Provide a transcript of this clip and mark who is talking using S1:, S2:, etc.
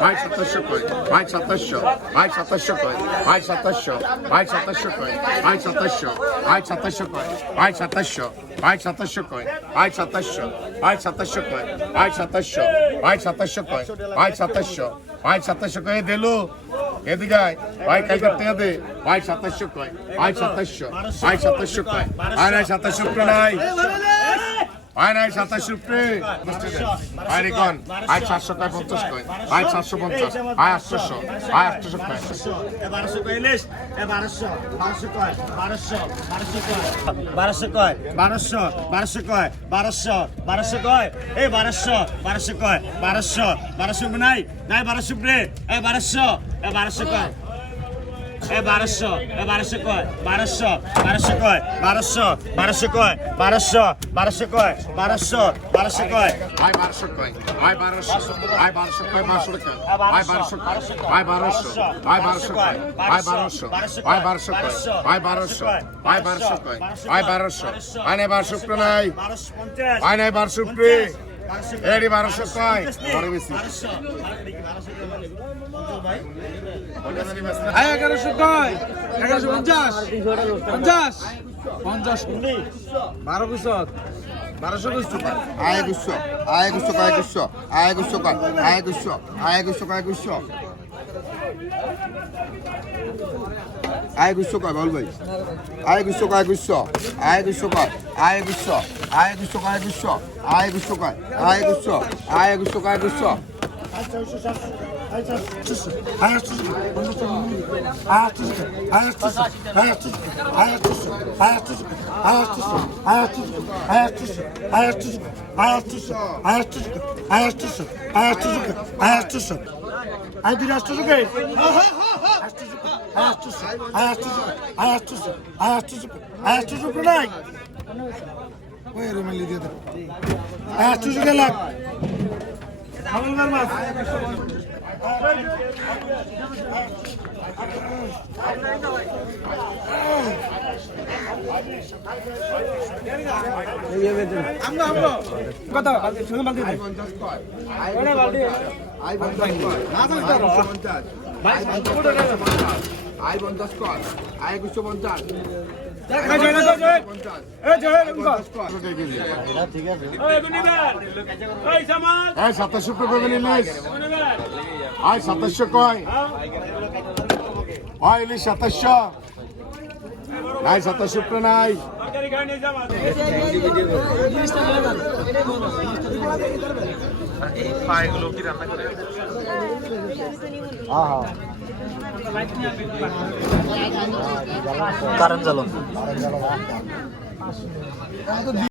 S1: ভাই সাতাশশো কয় ভাই সাতাশশো ভাই সাতাশশো কয় ভাই সাতাশশো ভাই সাতাশশো কয় ভাই সাতাশশো ভাই সাতাশশো কয় ভাই সাতাশশো ভাই সাতাশশো কয় ভাই সাতাশশো ভাই সাতাশশো কয় ভাই সাতাশশো ভাই সাতাশশো কয় ভাই সাতাশশো ভাই সাতাশশো কয় দিলু এদিকে আয়। ভাই কালকে টেয়া দে? ভাই সাতাশশো কয়। ভাই সাতাশশো। ভাই সাতাশশো কয়। নাই সাতাশশো নাই ভাই নাই সাতাশ রুপে? ভাই রেকন ভাই সাতশো কয় পঞ্চাশ কয়। ভাই সাতশো পঞ্চাশ, ভাই আটশোশো ভাই আটশোশো কয়
S2: বারোশো কয় বারোশো বারোশো কয়, বারোশো বারোশো কয় বারোশো কয়, বারোশো বারোশো কয়, বারোশো বারোশো কয়, এই বারোশো বারোশো কয়, বারোশো বারোশো নাই নাই বারোশো প্রে এ বারোশো এ বারোশো কয়। এ বারোশো এ বারোশো কয় বারোশো বারোশো কয় বারোশো বারোশো কয় বারোশো বারোশো কয় বারোশো বারোশো কয়
S1: ভাই বারোশো কয় ভাই বারোশো ভাই বারোশো কয় বারোশো কয় ভাই বারোশো ভাই বারোশো ভাই বারোশো কয় ভাই বারোশো ভাই বারোশো কয় ভাই বারোশো ভাই বারোশো কয় ভাই বারোশো ভাই নাই বারোশো নাই ভাই নাই বারোশো এডি বারোশো কয়? ঘরে বেশি।
S3: এগারোশো কয়? এগারোশো পঞ্চাশ? পঞ্চাশ? পঞ্চাশ বারো পিছত বারোশো পিছ
S4: আয় গুচ্ছ আয় গুচ্ছ কয় আয় কয়? আয় গুচ্ছ আয় গুচ্ছ কয় গুচ্ছ? আয় গুচ্ছ কয় বল ভাই আয় গুচ্ছ কয় গুচ্ছ আয় গুচ্ছ কয় আয় গুচ্ছ আয় গুচ্ছ কয় গুচ্ছ আয় গুচ্ছ কয় আয় গুচ্ছ আয় গুচ্ছ কয় গুচ্ছ
S3: কত শুধু বালতি দে
S4: পঞ্চাশ কয় আয় পঞ্চাশ কয় আয় পঞ্চাশ কয় আয় পঞ্চাশ কয় আয় গুচ্ছ পঞ্চাশ পঞ্চাশ পঞ্চাশ কয়
S1: এই সাতাশশো কয়? করবেন ইলিশ আয় সাতাশশো কয় হয় ইলিশ সাতাশশো। নাই সাতাশশো নাই।
S3: কারণ জ্বালন